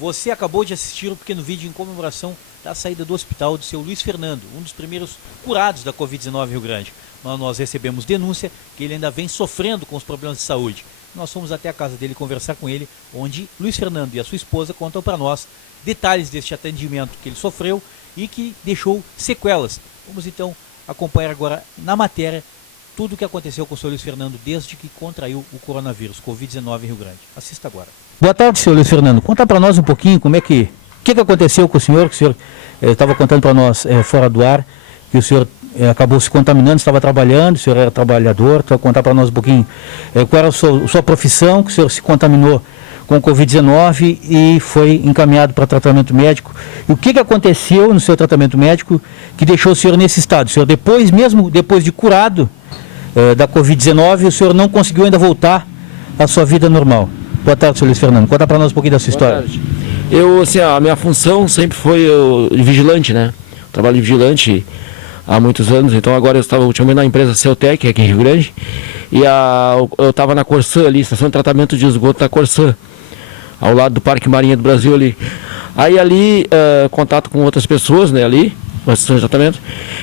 Você acabou de assistir um pequeno vídeo em comemoração da saída do hospital do seu Luiz Fernando, um dos primeiros curados da Covid-19 em Rio Grande. Nós recebemos denúncia que ele ainda vem sofrendo com os problemas de saúde. Nós fomos até a casa dele conversar com ele, onde Luiz Fernando e a sua esposa contam para nós detalhes deste atendimento que ele sofreu e que deixou sequelas. Vamos então acompanhar agora na matéria tudo o que aconteceu com o senhor Luiz Fernando desde que contraiu o coronavírus, Covid-19 em Rio Grande. Assista agora. Boa tarde, senhor Luiz Fernando. Conta para nós um pouquinho como é que aconteceu com o senhor, que o senhor estava contando para nós fora do ar, que o senhor acabou se contaminando, estava trabalhando, o senhor era trabalhador. Então, contar para nós um pouquinho qual era a sua profissão, que o senhor se contaminou com o Covid-19 e foi encaminhado para tratamento médico. E o que aconteceu no seu tratamento médico que deixou o senhor nesse estado? O senhor, mesmo depois de curado da Covid-19, o senhor não conseguiu ainda voltar à sua vida normal. Boa tarde, senhor Luiz Fernando. Conta para nós um pouquinho da sua história. Boa tarde. Eu, assim, a minha função sempre foi de vigilante, né? Eu trabalho de vigilante há muitos anos, então agora eu estava ultimamente na empresa Celtec, aqui em Rio Grande, e eu estava na Corsã ali, estação de tratamento de esgoto da Corsã, ao lado do Parque Marinha do Brasil ali. Aí ali, contato com outras pessoas, né, ali, na estação de tratamento,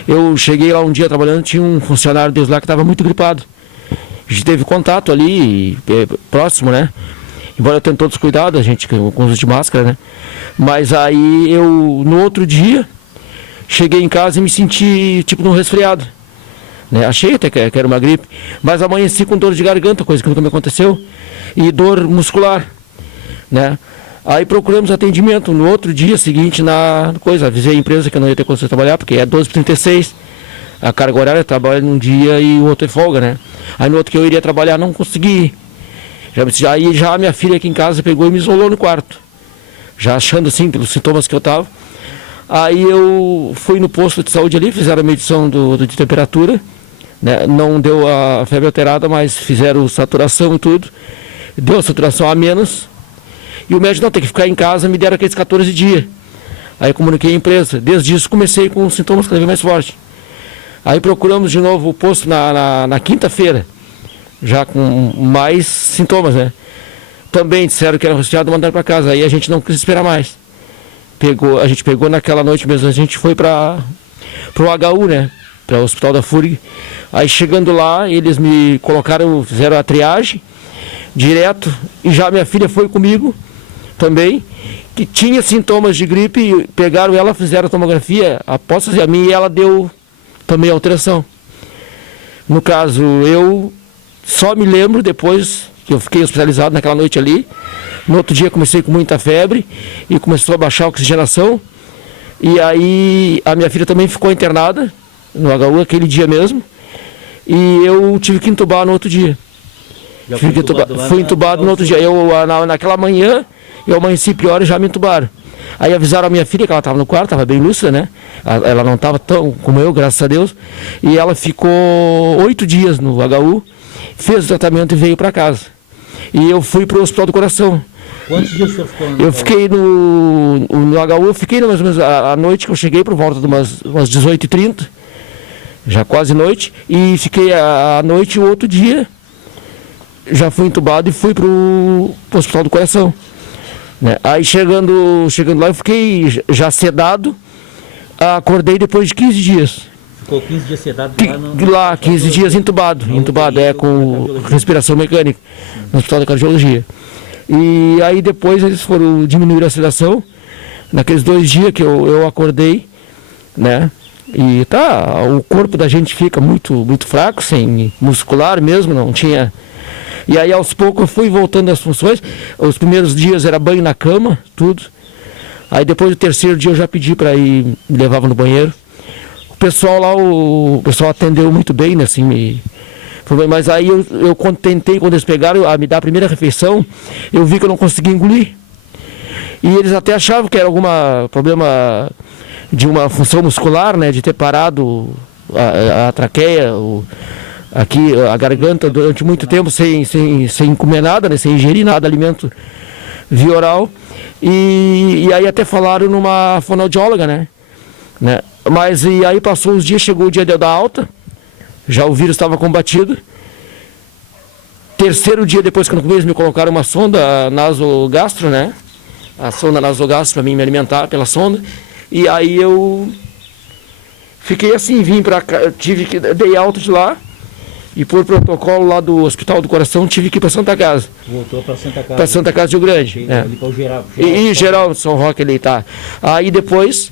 eu cheguei lá um dia trabalhando, tinha um funcionário deles lá que estava muito gripado. A gente teve contato ali, próximo, né? Embora eu tenha todos os cuidados, a gente com uso de máscara, né? Mas aí eu, no outro dia, cheguei em casa e me senti tipo num resfriado, né? Achei até que era uma gripe, mas amanheci com dor de garganta, coisa que nunca me aconteceu, e dor muscular, né? Aí procuramos atendimento no outro dia seguinte avisei a empresa que eu não ia ter condições de trabalhar, porque é 12h36, a carga horária trabalha num dia e o outro é folga, né? Aí no outro que eu iria trabalhar não consegui. Já a minha filha aqui em casa pegou e me isolou no quarto, já achando assim, pelos sintomas que eu estava. Aí eu fui no posto de saúde ali, fizeram a medição de temperatura, né? Não deu a febre alterada, mas fizeram saturação e tudo, deu a saturação a menos, e o médico não tem que ficar em casa, me deram aqueles 14 dias. Aí comuniquei a empresa, desde isso comecei com sintomas cada vez mais fortes. Aí procuramos de novo o posto na quinta-feira, já com mais sintomas, né? Também disseram que era resfriado e mandaram para casa. Aí a gente não quis esperar mais. A gente pegou naquela noite mesmo, a gente foi para o HU, né? Para o Hospital da FURG. Aí chegando lá, eles me fizeram a triagem direto, e já minha filha foi comigo também, que tinha sintomas de gripe, pegaram ela, fizeram a tomografia, após fazer a minha, e ela deu também alteração. No caso, eu só me lembro depois que eu fiquei hospitalizado naquela noite ali. No outro dia comecei com muita febre e começou a baixar a oxigenação. E aí a minha filha também ficou internada no HU aquele dia mesmo. E eu tive que entubar no outro dia. Fui entubado no outro dia. Naquela manhã eu amanheci pior e já me entubaram. Aí avisaram a minha filha que ela estava no quarto, estava bem lúcida, né? Ela não estava tão como eu, graças a Deus. E ela ficou 8 dias no HU, fez o tratamento e veio para casa. E eu fui para o Hospital do Coração. Quantos dias o senhor ficou no Eu fiquei no HU, eu fiquei mais ou menos a noite que eu cheguei, por volta de umas 18h30, já quase noite, e fiquei a noite e o outro dia já fui entubado e fui para o Hospital do Coração, né? Aí chegando lá eu fiquei já sedado, acordei depois de 15 dias. Ficou 15 dias sedado lá 15 dias entubado com respiração mecânica, no Hospital da Cardiologia. E aí depois eles foram diminuir a sedação, naqueles 2 dias que eu acordei, né? E o corpo da gente fica muito, muito fraco, sem muscular mesmo, não tinha. E aí aos poucos eu fui voltando às funções. Os primeiros dias era banho na cama, tudo. Aí depois do 3º dia eu já pedi para ir, me levava no banheiro. O pessoal lá, o pessoal atendeu muito bem, né, assim, mas aí eu tentei, quando eles pegaram a me dar a primeira refeição, eu vi que eu não conseguia engolir. E eles até achavam que era algum problema de uma função muscular, né, de ter parado a traqueia, aqui a garganta durante muito tempo sem comer nada, né, sem ingerir nada, alimento via oral. E aí até falaram numa fonoaudióloga, né? Mas e aí passou uns dias, chegou o dia de eu dar alta, já o vírus estava combatido. 3º dia depois que eles me colocaram uma sonda nasogastro, né? a sonda nasogástrica para mim me alimentar pela sonda. E aí eu fiquei assim, vim para cá, dei alta de lá. E por protocolo lá do Hospital do Coração, tive que ir para Santa Casa. Voltou para Santa Casa. Para Santa Casa de Rio Grande. Ali para o Geral. E Geral, São Roque ali, tá. Aí depois,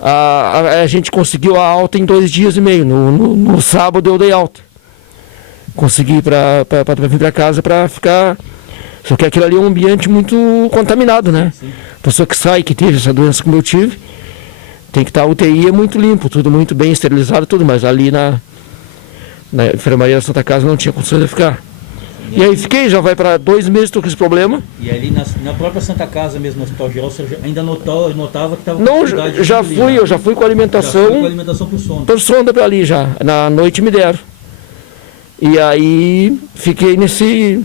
a gente conseguiu a alta em 2 dias e meio. No sábado eu dei alta. Consegui para vir para casa para ficar... Só que aquilo ali é um ambiente muito contaminado, né? Sim. A pessoa que sai, que teve essa doença como eu tive, tem que estar, a UTI é muito limpo, tudo muito bem esterilizado, tudo, mas ali na enfermaria da Santa Casa não tinha condições de ficar. E aí fiquei, já vai para 2 meses, estou com esse problema. E ali na própria Santa Casa mesmo, no Hospital Geral, você ainda notava que estava... Não, eu já fui com alimentação... Já fui com alimentação por sonda. Por sonda para ali já, na noite me deram. E aí fiquei nesse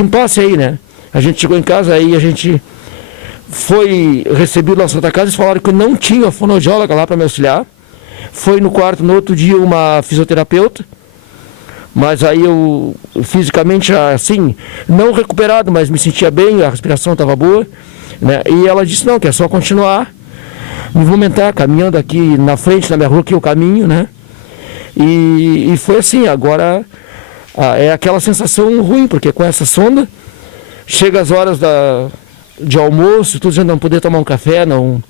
impasse aí, né? A gente chegou em casa, aí a gente foi recebido na Santa Casa, eles falaram que não tinha fonoaudióloga lá para me auxiliar. Foi no quarto, no outro dia, uma fisioterapeuta, mas aí eu fisicamente, assim, não recuperado, mas me sentia bem, a respiração estava boa, né? E ela disse, não, que é só continuar, me movimentar, caminhando aqui na frente, na minha rua, que é o caminho, né? E foi assim, agora é aquela sensação ruim, porque com essa sonda, chega as horas de almoço, tudo dizendo não poder tomar um café, não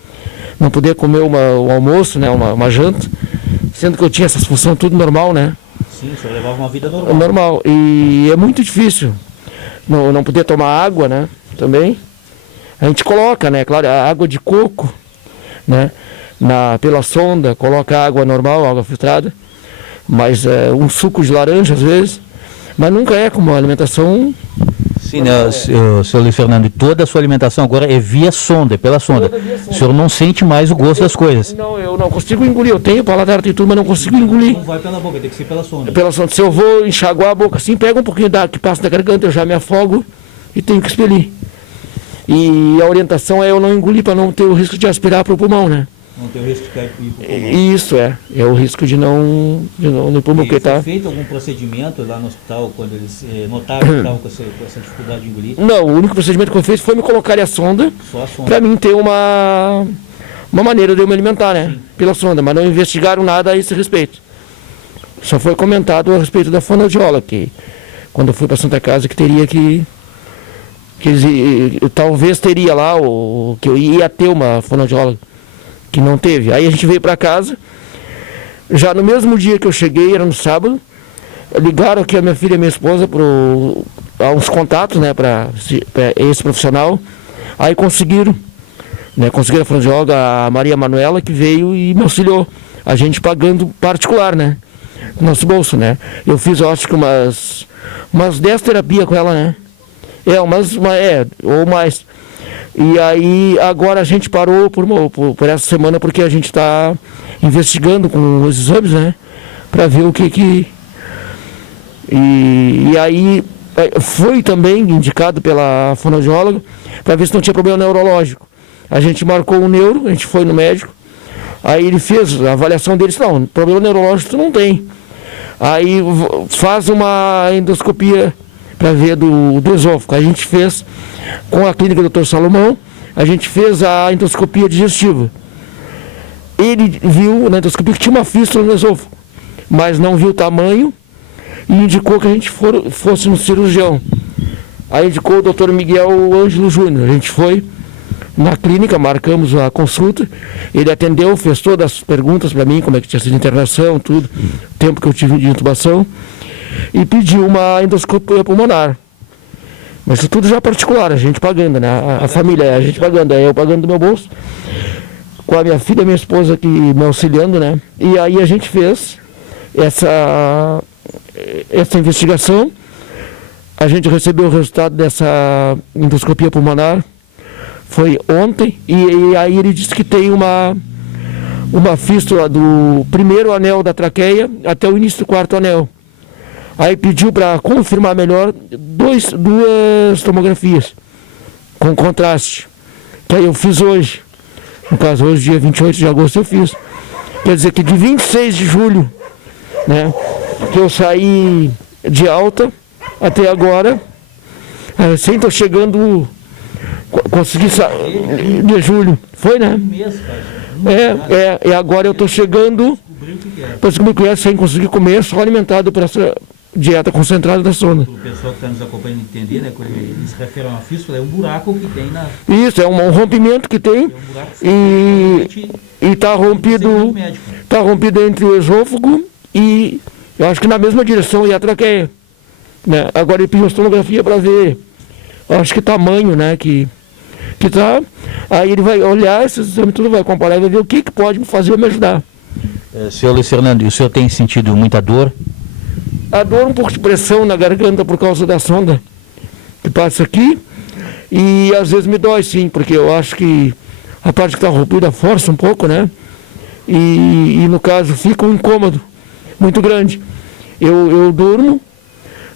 poder comer um almoço, né, uma janta, sendo que eu tinha essas funções tudo normal, né? Sim, você levava uma vida normal. Normal, e é muito difícil não poder tomar água, né, também. A gente coloca, né, claro, a água de coco, né, pela sonda, coloca água normal, água filtrada, mas um suco de laranja às vezes, mas nunca é como uma alimentação... Sim, né, senhor Luiz Fernando, e toda a sua alimentação agora é via sonda, é pela sonda. O senhor não sente mais o gosto das coisas? Não, eu não consigo engolir. Eu tenho paladar, tem tudo, mas não consigo engolir. Não vai pela boca, tem que ser pela sonda. Pela sonda. Se eu vou enxaguar a boca assim, pega um pouquinho que passa da garganta, eu já me afogo e tenho que expelir. E a orientação é eu não engolir para não ter o risco de aspirar para o pulmão, né? Não tem o risco de cair para o pulmão. Isso é o risco de não no pulmão. E foi feito algum procedimento lá no hospital quando eles notaram que estavam com essa dificuldade de engolir? Não, o único procedimento que foi feito foi me colocar a sonda, para mim ter uma maneira de eu me alimentar, né? Sim. Pela sonda, mas não investigaram nada a esse respeito. Só foi comentado a respeito da fonoaudióloga, que quando eu fui para Santa Casa, que teria que talvez teria lá, que eu ia ter uma fonoaudióloga, que não teve. Aí a gente veio para casa, já no mesmo dia que eu cheguei, era no sábado, ligaram aqui a minha filha e a minha esposa a uns contatos, né, para esse profissional. Aí conseguiram a fonoaudióloga, a Maria Manuela, que veio e me auxiliou, a gente pagando particular, né, nosso bolso, né. Eu fiz, eu acho que umas 10 terapias com ela, né, ou mais. E aí agora a gente parou por essa semana, porque a gente está investigando com os exames, né, para ver o que... E aí foi também indicado pela fonoaudióloga para ver se não tinha problema neurológico. A gente marcou um neuro, a gente foi no médico, aí ele fez a avaliação dele, disse, não, problema neurológico tu não tem. Aí faz uma endoscopia para ver do esôfago. A gente fez com a clínica do Dr. Salomão, a gente fez a endoscopia digestiva. Ele viu na endoscopia que tinha uma fístula no esôfago, mas não viu o tamanho e indicou que a gente fosse no cirurgião. Aí indicou o Dr. Miguel Ângelo Júnior. A gente foi na clínica, marcamos a consulta, ele atendeu, fez todas as perguntas para mim, como é que tinha sido a internação, tudo, o tempo que eu tive de intubação, e pediu uma endoscopia pulmonar. Mas isso tudo já particular, a gente pagando, né? A família, a gente pagando, eu pagando do meu bolso, com a minha filha e minha esposa aqui me auxiliando, né? E aí a gente fez essa investigação, a gente recebeu o resultado dessa endoscopia pulmonar, foi ontem, e aí ele disse que tem uma fístula do primeiro anel da traqueia até o início do quarto anel. Aí pediu para confirmar melhor duas tomografias com contraste, que aí eu fiz hoje. No caso, hoje, dia 28 de agosto, eu fiz. Quer dizer que de 26 de julho, né, que eu saí de alta até agora, recém estou chegando consegui sair de julho. Foi, né? E agora eu estou chegando para descobrir o que é, sem conseguir comer, só alimentado por essa dieta concentrada da sonda. Para o pessoal que está nos acompanhando entender, né, quando eles se referem a uma fístula, é um buraco que tem na... Isso, é um rompimento que tem, e está rompido, entre o esôfago e eu acho que na mesma direção e a traqueia. Né? Agora ele pediu tomografia para ver, acho que tamanho, né, que tá, aí ele vai olhar esses exames, tudo vai comparar e vai ver o que pode fazer eu me ajudar. Senhor Luiz Fernando, e o senhor tem sentido muita dor? A dor, um pouco de pressão na garganta por causa da sonda que passa aqui, e às vezes me dói sim, porque eu acho que a parte que está rompida força um pouco, né, e no caso fica um incômodo muito grande. Eu durmo,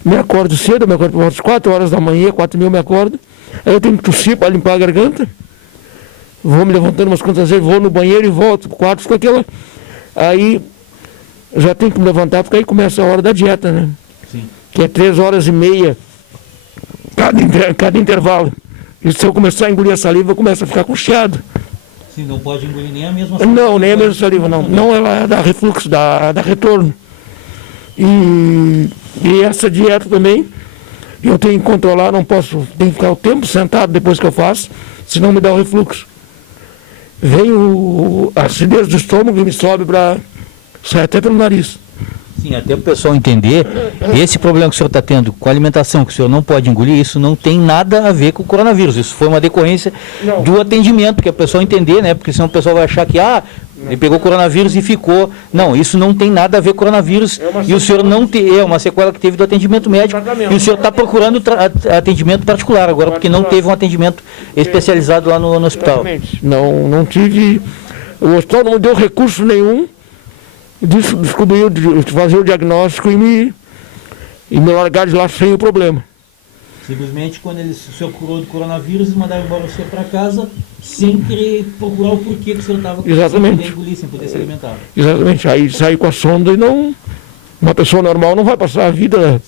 me acordo cedo, me acordo por volta de 4 horas da manhã, 4h30 eu me acordo, aí eu tenho que tossir para limpar a garganta, vou me levantando umas quantas vezes, vou no banheiro e volto pro quarto, fica aquela, aí já tenho que me levantar, porque aí começa a hora da dieta, né? Sim. Que é 3h30 cada intervalo. E se eu começar a engolir a saliva, eu começo a ficar com chiado. Sim, não pode engolir nem a mesma saliva. Não, nem a mesma saliva, não. Não, ela dá refluxo, dá retorno. E essa dieta também, eu tenho que controlar, não posso, tenho que ficar o tempo sentado depois que eu faço, senão me dá o refluxo. Vem a acidez do estômago e me sobe para... sai até pelo nariz. Sim, até para o pessoal entender, esse problema que o senhor está tendo com a alimentação, que o senhor não pode engolir, isso não tem nada a ver com o coronavírus. Isso foi uma decorrência do atendimento, que a pessoa entender, né? Porque senão o pessoal vai achar que, ele pegou coronavírus e ficou. Não, isso não tem nada a ver com coronavírus. E o senhor não tem, é uma sequela que teve do atendimento médico. E o senhor está procurando atendimento particular agora, porque não teve um atendimento especializado lá no hospital. Não tive, o hospital não deu recurso nenhum, descobriu de fazer o diagnóstico e me largar de lá sem o problema. Simplesmente quando o senhor curou do coronavírus, eles mandaram embora o senhor para casa sem querer procurar o porquê que o senhor estava sem poder engolir, sem poder se alimentar. Exatamente, aí saí com a sonda e não... Uma pessoa normal não vai passar a vida,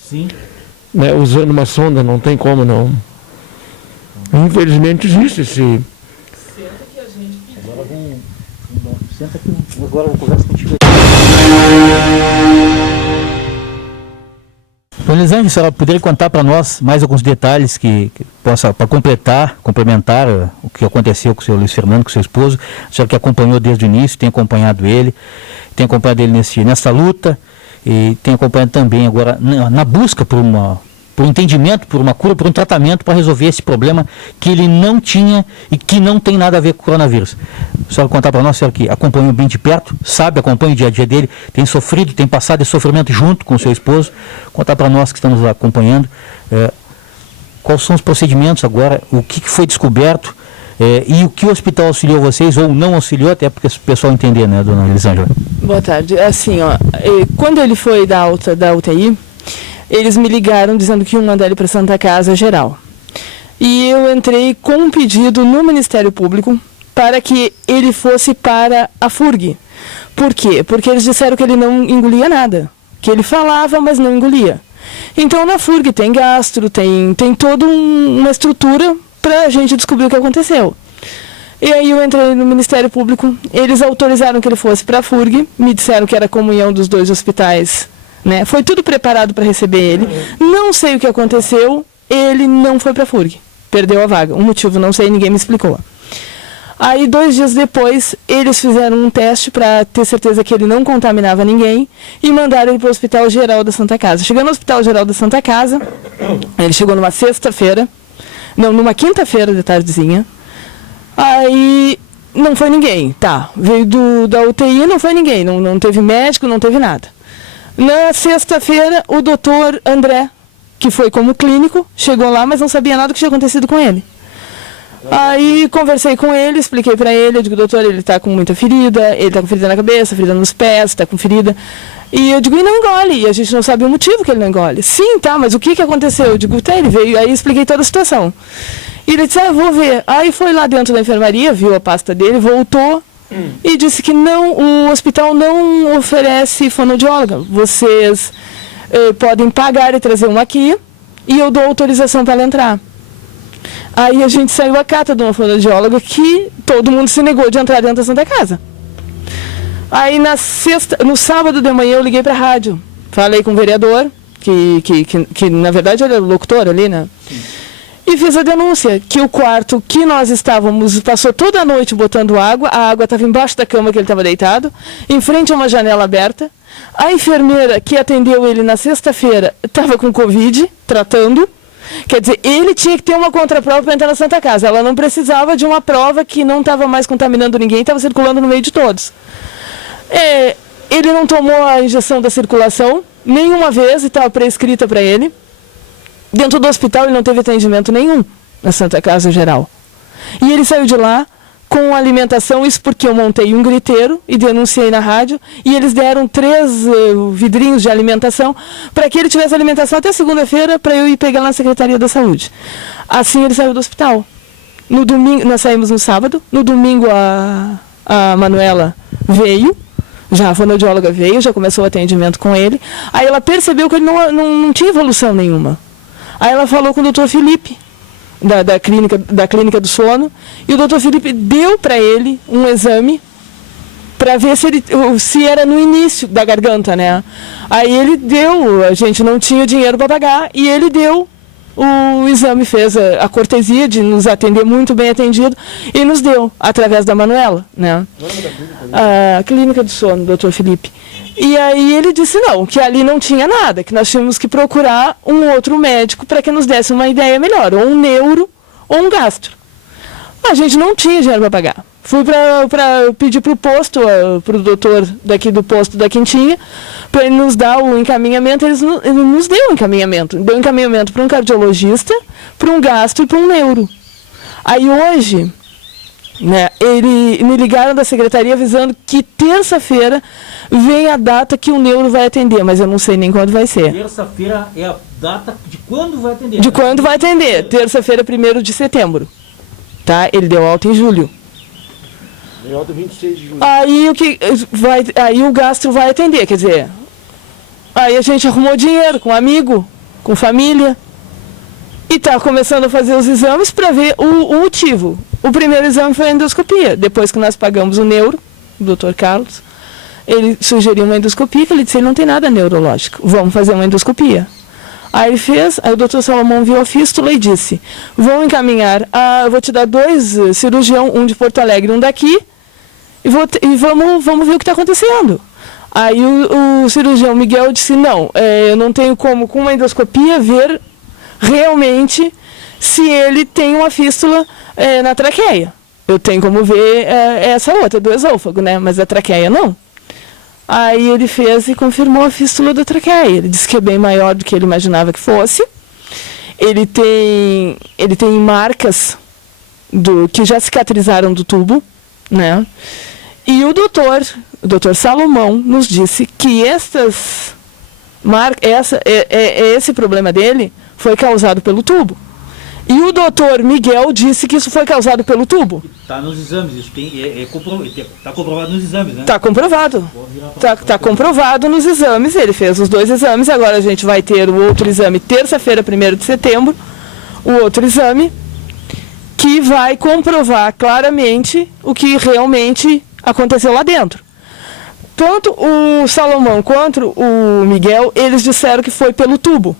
né, usando uma sonda, não tem como não. Infelizmente existe esse... Senta que a gente... Agora senta aqui, agora eu vou conversar contigo. Dona Elisângela, a senhora poderia contar para nós mais alguns detalhes que possa, para complementar o que aconteceu com o senhor Luiz Fernando, com o seu esposo, a senhora que acompanhou desde o início, tem acompanhado ele nessa luta e tem acompanhado também agora na busca por um entendimento, por uma cura, por um tratamento para resolver esse problema que ele não tinha e que não tem nada a ver com o coronavírus. A senhora contar para nós, a senhora que acompanhou bem de perto, acompanha o dia a dia dele, tem sofrido, tem passado esse sofrimento junto com o seu esposo, contar para nós que estamos acompanhando quais são os procedimentos agora, o que foi descoberto e o que o hospital auxiliou vocês ou não auxiliou, até porque o pessoal entender, né, dona Elisângela? Boa tarde. Assim, quando ele foi da alta da UTI, eles me ligaram dizendo que iam mandar ele para Santa Casa Geral. E eu entrei com um pedido no Ministério Público para que ele fosse para a FURG. Por quê? Porque eles disseram que ele não engolia nada. Que ele falava, mas não engolia. Então na FURG tem gastro, tem toda uma estrutura para a gente descobrir o que aconteceu. E aí eu entrei no Ministério Público, eles autorizaram que ele fosse para a FURG, me disseram que era a comunhão dos dois hospitais, né? Foi tudo preparado para receber ele. Não sei o que aconteceu, ele não foi para a FURG. Perdeu a vaga. Um motivo, não sei, ninguém me explicou. Aí, 2 dias depois, eles fizeram um teste para ter certeza que ele não contaminava ninguém e mandaram ele para o Hospital Geral da Santa Casa. Chegando no Hospital Geral da Santa Casa, ele chegou numa numa quinta-feira de tardezinha. Aí, não foi ninguém. Tá, veio da UTI, não foi ninguém. Não teve médico, não teve nada. Na sexta-feira, o doutor André, que foi como clínico, chegou lá, mas não sabia nada do que tinha acontecido com ele. Aí conversei com ele, expliquei para ele, eu digo, doutor, ele está com muita ferida, ele está com ferida na cabeça, ferida nos pés, está com ferida. E eu digo, e não engole, e a gente não sabe o motivo que ele não engole. Sim, tá, mas o que aconteceu? Eu digo, tá, ele veio, aí expliquei toda a situação. E ele disse, vou ver. Aí foi lá dentro da enfermaria, viu a pasta dele, voltou e disse que o hospital não oferece fonoaudióloga. Vocês podem pagar e trazer um aqui e eu dou autorização para ela entrar. Aí a gente saiu a cata de uma fonoaudióloga que todo mundo se negou de entrar dentro da Santa Casa. Aí no sábado de manhã eu liguei para a rádio, falei com o vereador, que na verdade ele era o locutor ali, né? Sim. E fiz a denúncia, que o quarto que nós estávamos, passou toda a noite botando água, a água estava embaixo da cama que ele estava deitado, em frente a uma janela aberta. A enfermeira que atendeu ele na sexta-feira estava com Covid, tratando. Quer dizer, ele tinha que ter uma contraprova para entrar na Santa Casa. Ela não precisava de uma prova que não estava mais contaminando ninguém, estava circulando no meio de todos. Ele não tomou a injeção da circulação nenhuma vez e estava prescrita para ele. Dentro do hospital ele não teve atendimento nenhum na Santa Casa Geral. E ele saiu de lá com alimentação, isso porque eu montei um griteiro e denunciei na rádio, e eles deram 3 vidrinhos de alimentação para que ele tivesse alimentação até segunda-feira para eu ir pegar lá na Secretaria da Saúde. Assim ele saiu do hospital. No domingo, nós saímos no sábado, no domingo a Manuela veio, já a fonoaudióloga veio, já começou o atendimento com ele, aí ela percebeu que ele não tinha evolução nenhuma. Aí ela falou com o Dr. Felipe, da clínica do sono, e o Dr. Felipe deu para ele um exame para ver se era no início da garganta, né? Aí ele deu, a gente não tinha dinheiro para pagar, e ele deu o exame, fez a cortesia de nos atender muito bem atendido, e nos deu, através da Manuela, né? A clínica do sono, Dr. Felipe. E aí ele disse não, que ali não tinha nada, que nós tínhamos que procurar um outro médico para que nos desse uma ideia melhor, ou um neuro ou um gastro. A gente não tinha dinheiro para pagar. Fui para pedir para o posto, para o doutor daqui do posto da Quintinha, para ele nos dar o encaminhamento. Ele nos deu o encaminhamento. Deu encaminhamento para um cardiologista, para um gastro e para um neuro. Aí hoje, né, me ligaram da secretaria avisando que terça-feira vem a data que o neuro vai atender, mas eu não sei nem quando vai ser. Terça-feira é a data de quando vai atender? De quando vai atender. Terça-feira, 1º de setembro. Tá? Ele deu alta em julho. Deu alta 26 de julho. Aí o gastro vai atender, quer dizer... Aí a gente arrumou dinheiro com amigo, com família, e está começando a fazer os exames para ver o motivo. O primeiro exame foi a endoscopia. Depois que nós pagamos o neuro, o Dr. Carlos, ele sugeriu uma endoscopia, que ele disse, ele não tem nada neurológico, vamos fazer uma endoscopia. Aí ele fez, aí o Dr. Salomão viu a fístula e disse, vão encaminhar, eu vou te dar 2 cirurgião, um de Porto Alegre, um daqui, e vamos ver o que está acontecendo. Aí o cirurgião Miguel disse, não, eu não tenho como, com uma endoscopia, ver realmente se ele tem uma fístula na traqueia. Eu tenho como ver essa outra, do esôfago, né? Mas a traqueia não. Aí ele fez e confirmou a fístula da traqueia. Ele disse que é bem maior do que ele imaginava que fosse. Ele tem marcas que já cicatrizaram do tubo, né? E o doutor Salomão nos disse que esse problema dele foi causado pelo tubo. E o doutor Miguel disse que isso foi causado pelo tubo. Está nos exames, isso está comprovado nos exames, né? Está comprovado. Está comprovado nos exames, ele fez os 2 exames, agora a gente vai ter o outro exame terça-feira, 1º de setembro, o outro exame, que vai comprovar claramente o que realmente aconteceu lá dentro. Tanto o Salomão quanto o Miguel, eles disseram que foi pelo tubo.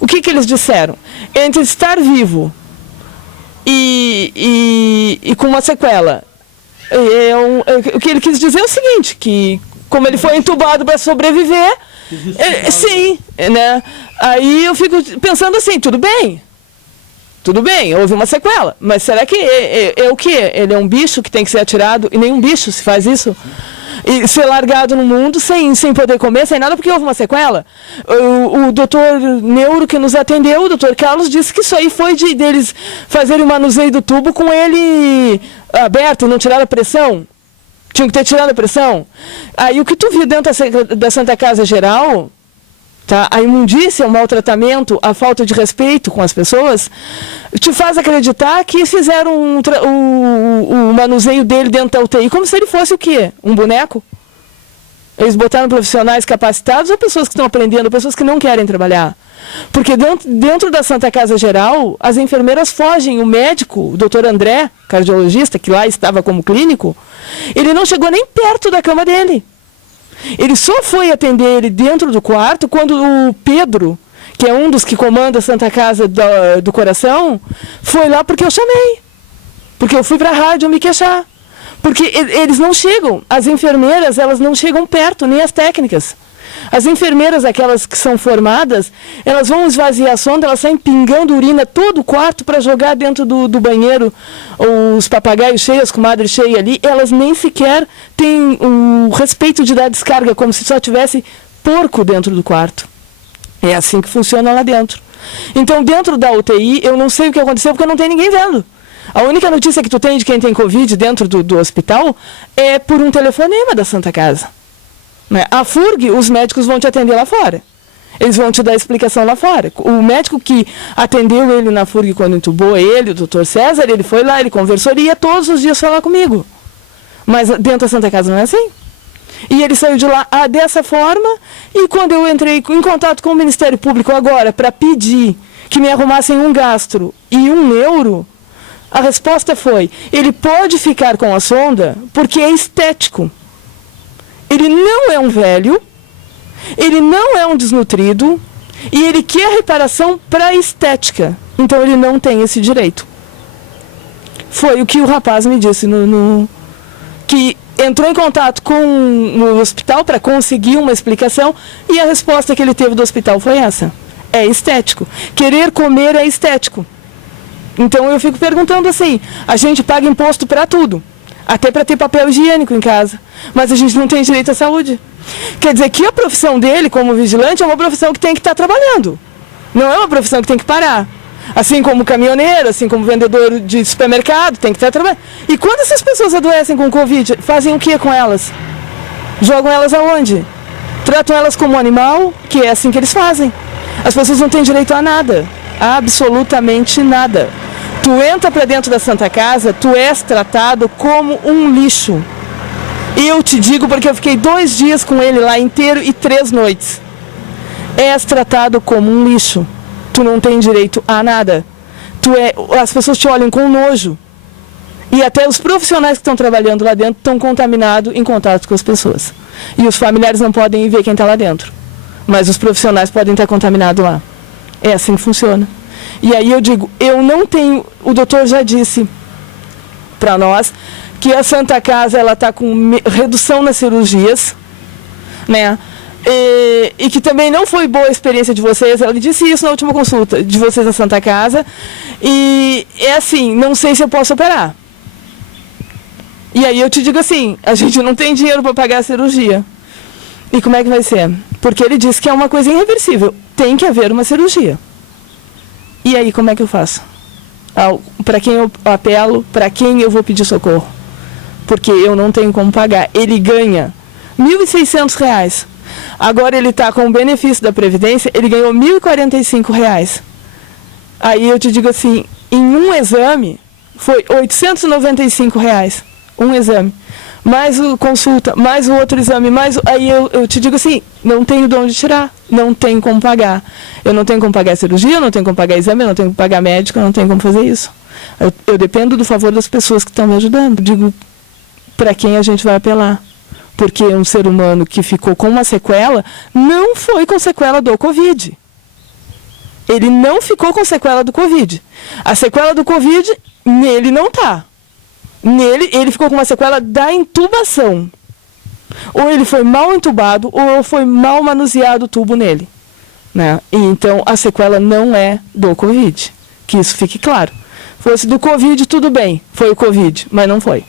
O que eles disseram? Entre estar vivo e com uma sequela, o que ele quis dizer é o seguinte, que como ele foi entubado para sobreviver, sim, né? Aí eu fico pensando assim, tudo bem, houve uma sequela, mas será que é o quê? Ele é um bicho que tem que ser atirado, e nenhum bicho se faz isso? E ser largado no mundo sem poder comer, sem nada, porque houve uma sequela. O doutor Neuro que nos atendeu, o doutor Carlos, disse que isso aí foi deles fazerem o manuseio do tubo com ele aberto, não tiraram a pressão. Tinham que ter tirado a pressão. Aí o que tu viu dentro da Santa Casa Geral, tá? A imundícia, o maltratamento, a falta de respeito com as pessoas, te faz acreditar que fizeram o manuseio dele dentro da UTI como se ele fosse o quê? Um boneco? Eles botaram profissionais capacitados ou pessoas que estão aprendendo, pessoas que não querem trabalhar? Porque dentro da Santa Casa Geral, as enfermeiras fogem. O médico, o doutor André, cardiologista, que lá estava como clínico, ele não chegou nem perto da cama dele. Ele só foi atender ele dentro do quarto quando o Pedro, que é um dos que comanda a Santa Casa do Coração, foi lá porque eu chamei. Porque eu fui para a rádio me queixar. Porque eles não chegam, as enfermeiras, elas não chegam perto, nem as técnicas. As enfermeiras, aquelas que são formadas, elas vão esvaziar a sonda, elas saem pingando urina todo o quarto para jogar dentro do banheiro, os papagaios cheios, com madre cheia ali, elas nem sequer têm o respeito de dar descarga, como se só tivesse porco dentro do quarto. É assim que funciona lá dentro. Então, dentro da UTI, eu não sei o que aconteceu, porque não tem ninguém vendo. A única notícia que tu tem de quem tem Covid dentro do hospital é por um telefonema da Santa Casa. Né? A FURG, os médicos vão te atender lá fora. Eles vão te dar explicação lá fora. O médico que atendeu ele na FURG quando entubou ele, o doutor César, ele foi lá, ele conversou, ele ia todos os dias falar comigo. Mas dentro da Santa Casa não é assim. E ele saiu de lá dessa forma, e quando eu entrei em contato com o Ministério Público agora para pedir que me arrumassem um gastro e um neuro, a resposta foi: ele pode ficar com a sonda porque é estético. Ele não é um velho, ele não é um desnutrido, e ele quer reparação para estética. Então ele não tem esse direito. Foi o que o rapaz me disse, que entrou em contato com o hospital para conseguir uma explicação, e a resposta que ele teve do hospital foi essa: é estético. Querer comer é estético. Então eu fico perguntando assim, a gente paga imposto para tudo, até para ter papel higiênico em casa, mas a gente não tem direito à saúde. Quer dizer que a profissão dele como vigilante é uma profissão que tem que estar trabalhando, não é uma profissão que tem que parar. Assim como caminhoneiro, assim como vendedor de supermercado, tem que estar trabalhando. E quando essas pessoas adoecem com Covid, fazem o que com elas? Jogam elas aonde? Tratam elas como animal, que é assim que eles fazem. As pessoas não têm direito a nada, absolutamente nada. Tu entra para dentro da Santa Casa, tu és tratado como um lixo. E eu te digo porque eu fiquei 2 dias com ele lá inteiro e 3 noites. És tratado como um lixo. Tu não tem direito a nada. As pessoas te olham com nojo. E até os profissionais que estão trabalhando lá dentro estão contaminados em contato com as pessoas. E os familiares não podem ir ver quem está lá dentro. Mas os profissionais podem estar contaminados lá. É assim que funciona. E aí eu digo, eu não tenho... O doutor já disse para nós que a Santa Casa está com redução nas cirurgias, né? E que também não foi boa a experiência de vocês. Ela disse isso na última consulta de vocês na Santa Casa. E é assim, não sei se eu posso operar. E aí eu te digo assim, a gente não tem dinheiro para pagar a cirurgia. E como é que vai ser? Porque ele disse que é uma coisa irreversível. Tem que haver uma cirurgia. E aí como é que eu faço? Para quem eu apelo? Para quem eu vou pedir socorro? Porque eu não tenho como pagar. Ele ganha R$1.600. Agora ele está com o benefício da Previdência, ele ganhou R$1.045. Aí eu te digo assim, em um exame, foi R$895. Um exame. Mais o consulta, mais o outro exame, aí eu te digo assim, não tenho de onde tirar, não tenho como pagar. Eu não tenho como pagar cirurgia, eu não tenho como pagar exame, eu não tenho como pagar médico, eu não tenho como fazer isso. Eu dependo do favor das pessoas que estão me ajudando. Digo, para quem a gente vai apelar? Porque um ser humano que ficou com uma sequela, não foi com sequela do Covid. Ele não ficou com sequela do Covid. A sequela do Covid, nele não está. Nele, ele ficou com uma sequela da intubação. Ou ele foi mal entubado, ou foi mal manuseado o tubo nele. Né? E então, a sequela não é do Covid. Que isso fique claro. Fosse do Covid, tudo bem. Foi o Covid, mas não foi.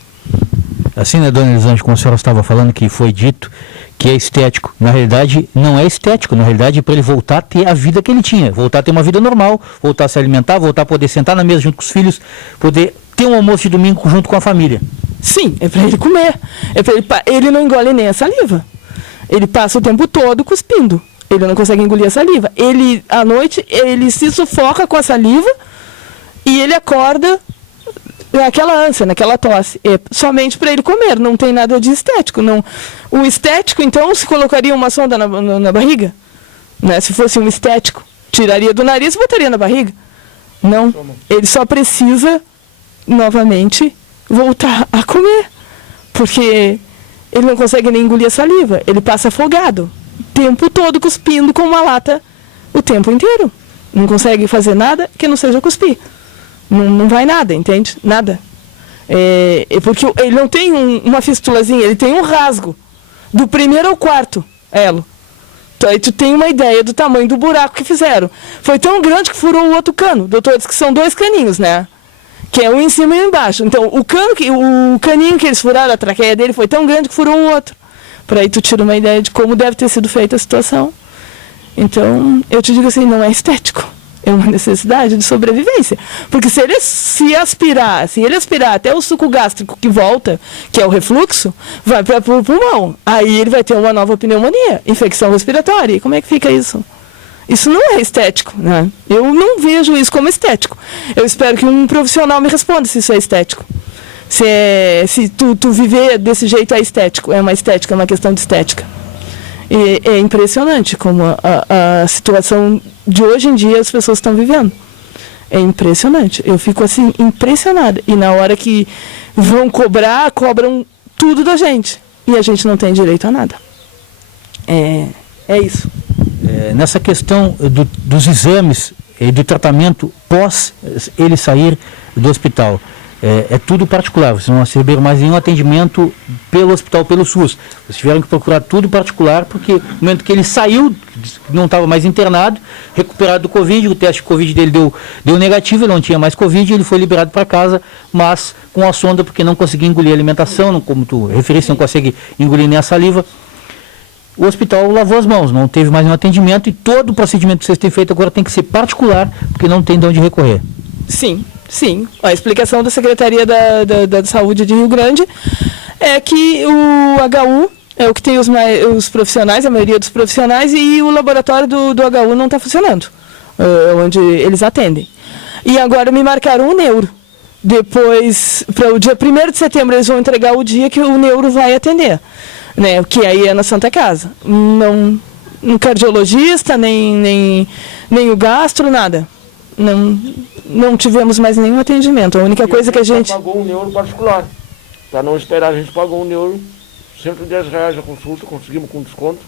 Assim, né, dona Elisângela, como a senhora estava falando, que foi dito que é estético. Na realidade, não é estético. Na realidade, é para ele voltar a ter a vida que ele tinha. Voltar a ter uma vida normal, voltar a se alimentar, voltar a poder sentar na mesa junto com os filhos, poder ter um almoço de domingo junto com a família. Sim, é para ele comer. É para ele não engole nem a saliva. Ele passa o tempo todo cuspindo. Ele não consegue engolir a saliva. Ele, à noite, ele se sufoca com a saliva e ele acorda naquela ânsia, naquela tosse, é somente para ele comer, não tem nada de estético. Não. O estético, então, se colocaria uma sonda na barriga? Né? Se fosse um estético, tiraria do nariz e botaria na barriga? Não, ele só precisa, novamente, voltar a comer, porque ele não consegue nem engolir a saliva, ele passa afogado, o tempo todo cuspindo com uma lata, o tempo inteiro. Não consegue fazer nada que não seja cuspir. Não vai nada, entende? Nada. Porque ele não tem uma fistulazinha, ele tem um rasgo, do primeiro ao quarto elo. Então aí tu tem uma ideia do tamanho do buraco que fizeram. Foi tão grande que furou o outro cano. O doutor disse que são 2 caninhos, né? Que é um em cima e um embaixo. Então o caninho que eles furaram, a traqueia dele, foi tão grande que furou o outro. Por aí tu tira uma ideia de como deve ter sido feita a situação. Então, eu te digo assim, não é estético. É uma necessidade de sobrevivência. Porque se ele aspirar até o suco gástrico que volta, que é o refluxo, vai para o pulmão. Aí ele vai ter uma nova pneumonia, infecção respiratória. E como é que fica isso? Isso não é estético, né? Eu não vejo isso como estético. Eu espero que um profissional me responda se isso é estético. Se tu viver desse jeito é estético. É uma estética, é uma questão de estética. E é impressionante como a situação de hoje em dia as pessoas estão vivendo. É impressionante. Eu fico assim, impressionada. E na hora que vão cobrar, cobram tudo da gente. E a gente não tem direito a nada. É isso. Nessa questão dos exames e do tratamento pós ele sair do hospital, é tudo particular, vocês não receberam mais nenhum atendimento pelo hospital, pelo SUS. Vocês tiveram que procurar tudo particular, porque no momento que ele saiu, não estava mais internado, recuperado do Covid, o teste de Covid dele deu negativo, ele não tinha mais Covid, ele foi liberado para casa, mas com a sonda, porque não conseguia engolir a alimentação, não, como tu referiste, não consegue engolir nem a saliva. O hospital lavou as mãos, não teve mais nenhum atendimento, e todo o procedimento que vocês têm feito agora tem que ser particular, porque não tem de onde recorrer. Sim. Sim, a explicação da Secretaria da Saúde de Rio Grande é que o HU é o que tem os profissionais, a maioria dos profissionais, e o laboratório do HU não está funcionando, onde eles atendem. E agora me marcaram o neuro. Depois, para o dia 1º de setembro, eles vão entregar o dia que o neuro vai atender, né, que aí é na Santa Casa. Não, um cardiologista, nem o gastro, nada. Não tivemos mais nenhum atendimento. A única coisa que a gente pagou um neuro particular. Para não esperar, a gente pagou um neuro, R$110 a consulta, conseguimos com desconto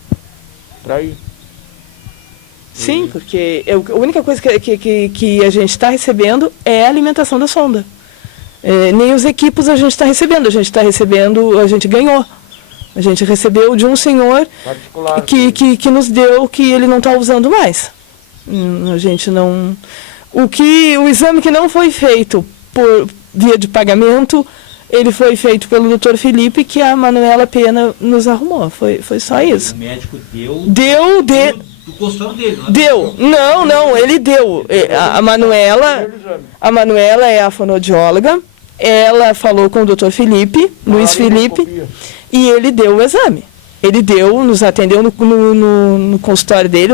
para ir. Sim, porque a única coisa que a gente está recebendo é a alimentação da sonda. Nem os equipos a gente está recebendo. A gente ganhou. A gente recebeu de um senhor que nos deu, que ele não está usando mais. A gente não... O exame que não foi feito por via de pagamento, ele foi feito pelo Dr. Felipe, que a Manuela Pena nos arrumou. Foi só isso. O médico deu do consultório dele, não é? Deu. Não, ele deu. A Manuela é a fonoaudióloga. Ela falou com o Dr. Felipe, Luiz Felipe, e ele deu o exame. Ele nos atendeu no consultório dele,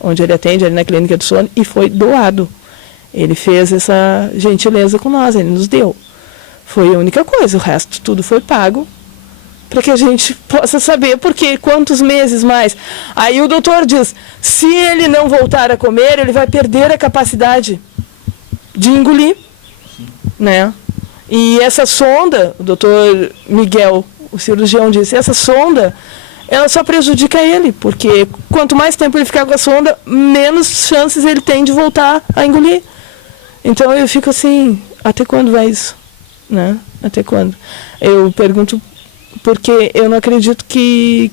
onde ele atende, ali na Clínica do Sono, e foi doado. Ele fez essa gentileza com nós, ele nos deu. Foi a única coisa, o resto tudo foi pago, para que a gente possa saber, porque quantos meses mais. Aí o doutor diz, se ele não voltar a comer, ele vai perder a capacidade de engolir, né? E essa sonda, o doutor Miguel, o cirurgião, disse, essa sonda, ela só prejudica ele, porque quanto mais tempo ele ficar com a sonda, menos chances ele tem de voltar a engolir. Então eu fico assim, até quando vai isso? Né? Até quando? Eu pergunto porque eu não acredito que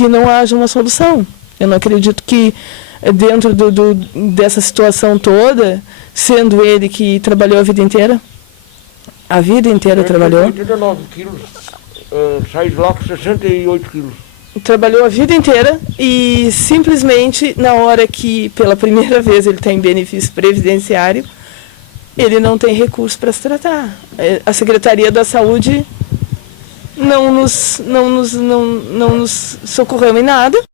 não haja uma solução. Eu não acredito que dentro dessa situação toda, sendo ele que trabalhou a vida inteira trabalhou. 89 quilos, saí de lá com 68 quilos. Trabalhou a vida inteira e simplesmente na hora que pela primeira vez ele tem benefício previdenciário, ele não tem recurso para se tratar. A Secretaria da Saúde não nos socorreu em nada.